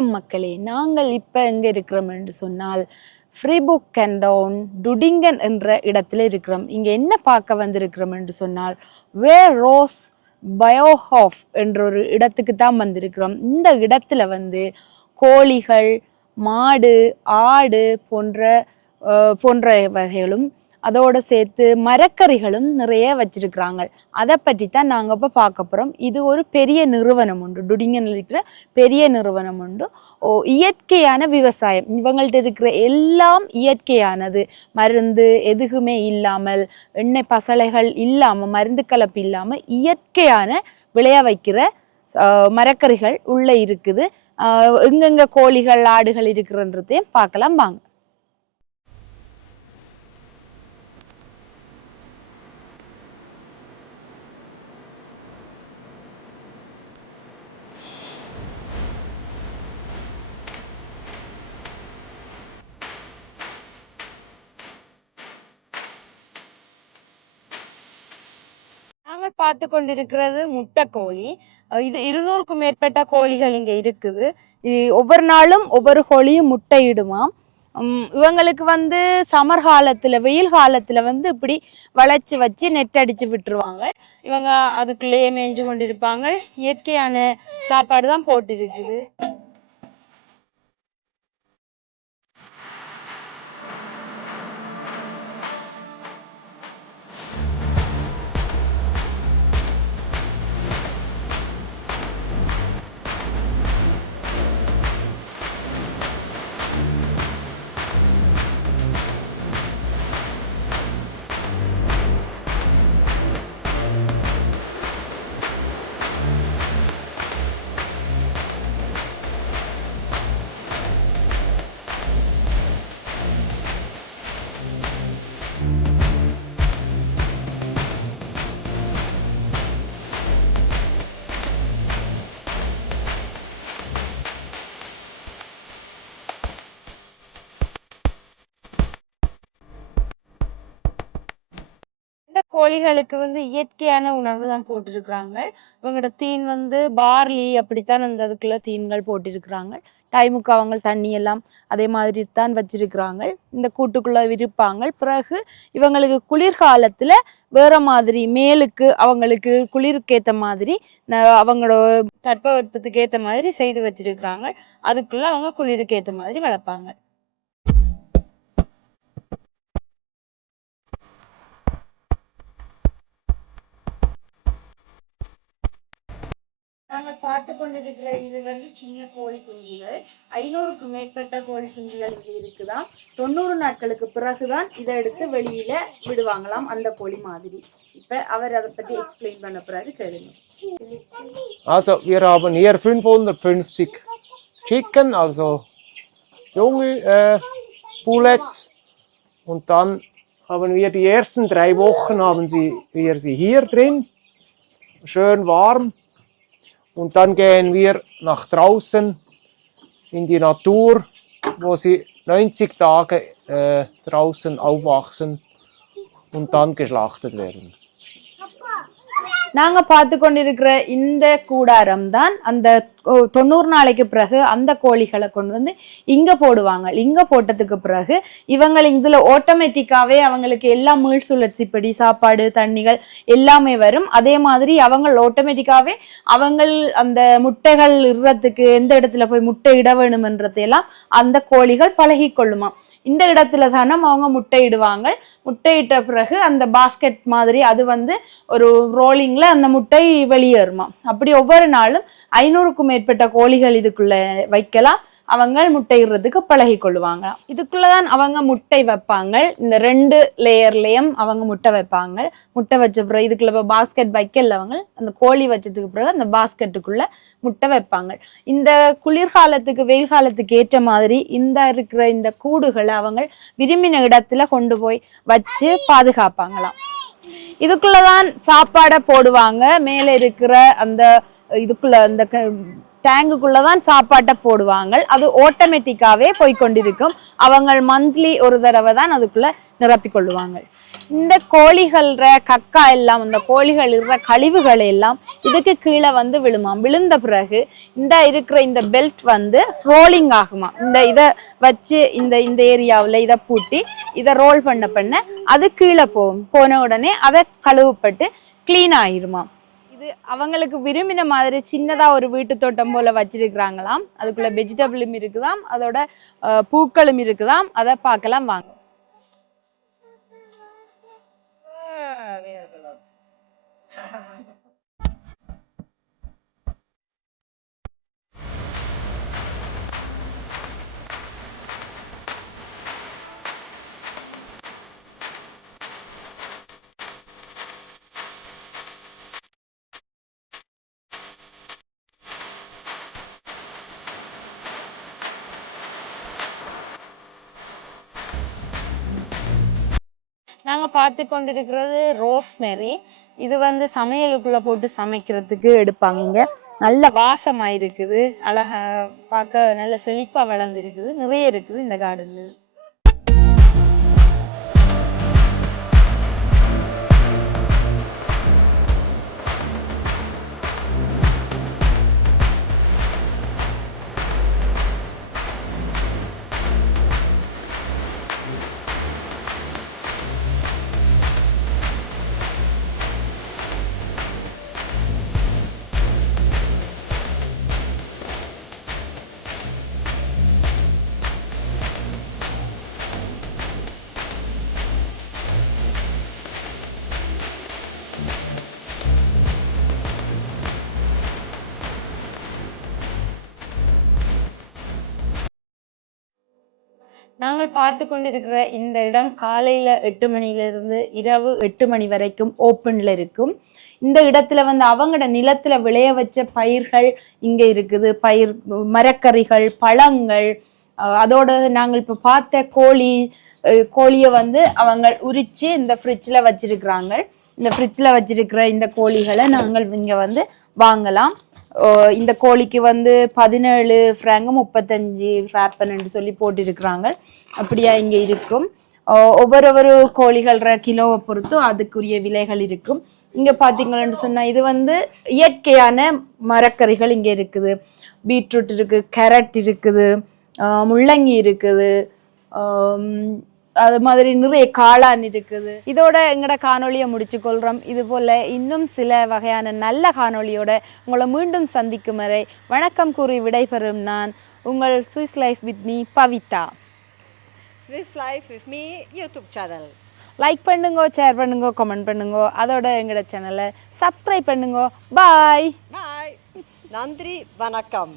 வணக்கம் மக்களே, நாங்கள் இப்போ எங்கே இருக்கிறோம் என்று சொன்னால் ஃப்ரீபுக் கேண்டவுன் டுடிங்கன் என்ற இடத்துல இருக்கிறோம். இங்கே என்ன பார்க்க வந்திருக்கிறோம் என்று சொன்னால் வேர் ரோஸ் பயோஹாஃப் என்ற ஒரு இடத்துக்கு தான் வந்திருக்கிறோம். இந்த இடத்துல வந்து கோழிகள், மாடு, ஆடு போன்ற வகைகளும் அதோடு சேர்த்து மரக்கறிகளும் நிறைய வச்சிருக்கிறாங்க. அதை பற்றி தான் நாங்கள் இப்போ பார்க்க போகிறோம். இது ஒரு பெரிய நிறுவனம் உண்டு, டுடிங்கனில் இருக்கிற பெரிய நிறுவனம் உண்டு. இயற்கையான விவசாயம், இவங்கள்ட்ட இருக்கிற எல்லாம் இயற்கையானது, மருந்து எதுவுமே இல்லாமல், எண்ணெய் பசலைகள் இல்லாமல், மருந்து கலப்பு இல்லாமல் இயற்கையான விளைய வைக்கிற மரக்கறிகள் உள்ளே இருக்குது. எங்கெங்கே கோழிகள், ஆடுகள் இருக்கிறன்றதையும் பார்க்கலாம் வாங்க. நாங்கள் பார்த்து கொண்டிருக்கிறது முட்டை கோழி. இது 200க்கும் மேற்பட்ட கோழிகள் இங்கே இருக்குது. ஒவ்வொரு நாளும் ஒவ்வொரு கோழியும் முட்டையிடுமாம். இவங்களுக்கு வந்து சம்மர் காலத்துல, வெயில் காலத்துல வந்து இப்படி வளைச்சு வச்சு நெட் அடிச்சு விட்டுருவாங்க. இவங்க அதுக்குள்ளேயே மேய்ஞ்சு கொண்டிருப்பாங்க. இயற்கையான சாப்பாடு தான் போட்டு இருக்குது. கோழிகளுக்கு வந்து இயற்கையான உணவு தான் போட்டிருக்கிறாங்க. இவங்களோட தீன் வந்து பார்லி, அப்படித்தான் அந்த அதுக்குள்ள தீன்கள் போட்டிருக்கிறாங்க. டைமுக்கு அவங்க தண்ணி எல்லாம் அதே மாதிரி தான் வச்சிருக்கிறாங்க. இந்த கூட்டுக்குள்ள விரிப்பாங்க. பிறகு இவங்களுக்கு குளிர்காலத்துல வேற மாதிரி மேலுக்கு அவங்களுக்கு குளிருக்கு ஏற்ற மாதிரி அவங்களோட தட்பவெப்பத்துக்கு ஏற்ற மாதிரி செய்து வச்சிருக்கிறாங்க. அதுக்குள்ள அவங்க குளிருக்கு ஏற்ற மாதிரி வளர்ப்பாங்க. நாங்கள் பார்த்து கொண்டிருக்கிற இது வந்து சின்ன கோழி குஞ்சுகள். 500க்கும் மேற்பட்ட கோழி குஞ்சுகள் இங்கே இருக்குதான். 90 நாட்களுக்கு பிறகுதான் இதை எடுத்து வெளியில விடுவாங்களாம், அந்த கோழி மாதிரி. இப்ப அவர் அதை பத்தி எக்ஸ்பிளைன் பண்ண போறாரு, கேளுங்க. Also, wir haben hier 550 Chicken, also junge Bullets. Und dann haben wir die ersten 3 Wochen haben wir sie hier drin, schön warm. Und dann gehen wir nach draußen in die Natur, wo sie 90 Tage draußen aufwachsen und dann geschlachtet werden. நாங்க பார்த்து கொண்டிருக்கிற இந்த கூடாரம் தான் அந்த 90 நாளைக்கு பிறகு அந்த கோழிகளை கொண்டு வந்து இங்க போடுவாங்க. இங்க போட்டதுக்கு பிறகு இவங்க இதுல ஆட்டோமேட்டிக்காவே அவங்களுக்கு எல்லா மீள் சுழற்சிப்படி சாப்பாடு, தண்ணிகள் எல்லாமே வரும். அதே மாதிரி அவங்க ஆட்டோமேட்டிக்காவே அவங்க அந்த முட்டைகள் இடுறதுக்கு எந்த இடத்துல போய் முட்டை இட வேணும்ன்றதையெல்லாம் அந்த கோழிகள் பழகி கொள்ளுமா. இந்த இடத்துல தானே அவங்க முட்டையிடுவாங்க. முட்டையிட்ட பிறகு அந்த பாஸ்கெட் மாதிரி அது வந்து ஒரு ரோலிங்ல அந்த முட்டை வெளியேறுமா. அப்படி ஒவ்வொரு நாளும் 500க்கும் மேற்பட்ட கோழிகள் இதுக்குள்ள வைக்கலாம். அவங்க முட்டையிடுறதுக்கு பழகி கொள்ளுவாங்க. இதுக்குள்ளதான் அவங்க முட்டை வைப்பாங்க. இந்த 2 லேயர்லயும் அவங்க முட்டை வைப்பாங்க. முட்டை வச்ச பிறகு இதுக்குள்ள பாஸ்கெட் வைக்கல, அவங்க அந்த கோழி வச்சதுக்கு பிறகு அந்த பாஸ்கெட்டுக்குள்ள முட்டை வைப்பாங்க. இந்த குளிர்காலத்துக்கு, வெயில் காலத்துக்கு ஏற்ற மாதிரி இந்த இருக்கிற இந்த கூடுகளை அவங்க விரும்பின இடத்துல கொண்டு போய் வச்சு பாதுகாப்பாங்களாம். இதுக்குள்ளதான் சாப்பாடை போடுவாங்க. மேல இருக்கிற அந்த இதுக்குள்ள அந்த டேங்குக்குள்ளதான் சாப்பாட்டை போடுவாங்க. அது ஆட்டோமேட்டிக்காவே போய்கொண்டிருக்கும். அவங்க மந்த்லி ஒரு தடவை தான் அதுக்குள்ள நிரப்பிக்கொள்ளுவாங்க. இந்த கோழிகள கக்கா எல்லாம் இந்த கோழிகள் இருக்கிற கழிவுகள் எல்லாம் இதுக்கு கீழே வந்து விழுமாம். விழுந்த பிறகு இந்த இருக்கிற இந்த பெல்ட் வந்து ரோலிங் ஆகுமா. இதை வச்சு இந்த ஏரியாவில் இதை பூட்டி இதை ரோல் பண்ண அது கீழே போகும். போன உடனே அதை கழுவுப்பட்டு கிளீன் ஆகிருமா. இது அவங்களுக்கு விரும்பின மாதிரி சின்னதா ஒரு வீட்டு தோட்டம் போல வச்சிருக்கிறாங்களாம். அதுக்குள்ள வெஜிடபிளும் இருக்குதாம், அதோட பூக்களும் இருக்குதாம். அதை பார்க்கலாம் வாங்க. நாங்க பார்த்து கொண்டிருக்கிறது ரோஸ்மெரி. இது வந்து சமையலுக்குள்ள போட்டு சமைக்கிறதுக்கு எடுப்பாங்க. இங்க நல்ல வாசமா இருக்குது, அழகா பார்க்க நல்ல செழிப்பா வளர்ந்து இருக்குது, நிறைய இருக்குது இந்த கார்டன்ல. நாங்கள் பார்த்து கொண்டிருக்கிற இந்த இடம் காலையில 8 மணியிலிருந்து இரவு 8 மணி வரைக்கும் ஓப்பன்ல இருக்கும். இந்த இடத்துல வந்து அவங்களோட நிலத்துல விளைய வச்ச பயிர்கள் இங்க இருக்குது. பயிர், மரக்கறிகள், பழங்கள், அதோட நாங்கள் இப்ப பார்த்த கோழியை வந்து அவங்க உரிச்சு இந்த ஃப்ரிட்ஜில் வச்சிருக்கிறாங்க. இந்த ஃப்ரிட்ஜில் வச்சிருக்கிற இந்த கோழிகளை நாங்கள் இங்க வந்து வாங்கலாம். இந்த கோழிக்கு வந்து 17 ஃப்ராங்கு 35 ராப்பன்னு சொல்லி போட்டிருக்கிறாங்க. அப்படியா இங்க இருக்கும். ஒவ்வொரு கோழிகள கிலோவை பொறுத்து அதுக்குரிய விலைகள் இருக்கும். இங்க பாத்தீங்கன்னு சொன்னா இது வந்து இயற்கையான மரக்கறிகள் இங்க இருக்குது. பீட்ரூட் இருக்கு, கேரட் இருக்குது, முள்ளங்கி இருக்குது, அது மாதிரி நிறைய காளான் இருக்குது. இதோட எங்கட காணொலியை முடிச்சு கொள்றோம். இது போல இன்னும் சில வகையான நல்ல காணொலியோட உங்களை மீண்டும் சந்திக்கும் வரை வணக்கம் கூறி விடைபெறும் நான் உங்கள் Swiss life with me Pavitha. Swiss Life with me YouTube channel. Like பண்ணுங்க, ஷேர் பண்ணுங்க, கமெண்ட் பண்ணுங்க. அதோட எங்கட சேனலை சப்ஸ்கிரைப் பண்ணுங்க. பாய். Bye. Nandri Vanakkam.